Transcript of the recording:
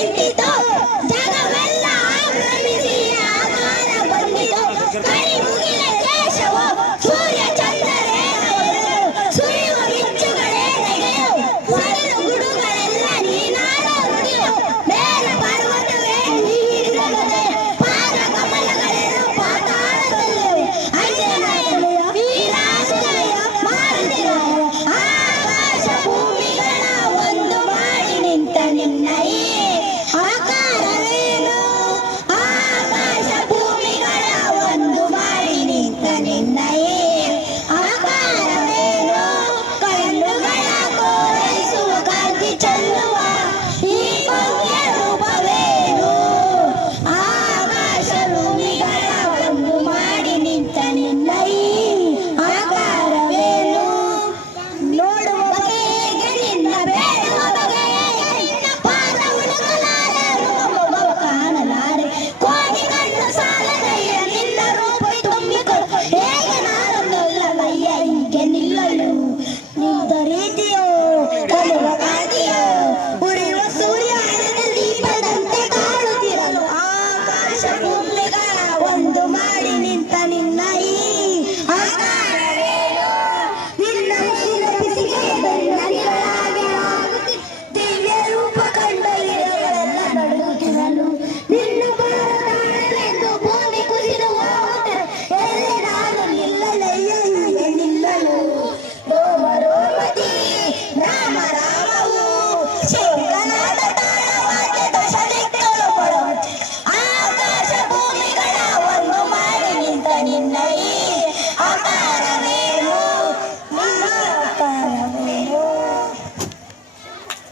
Invito Yeah.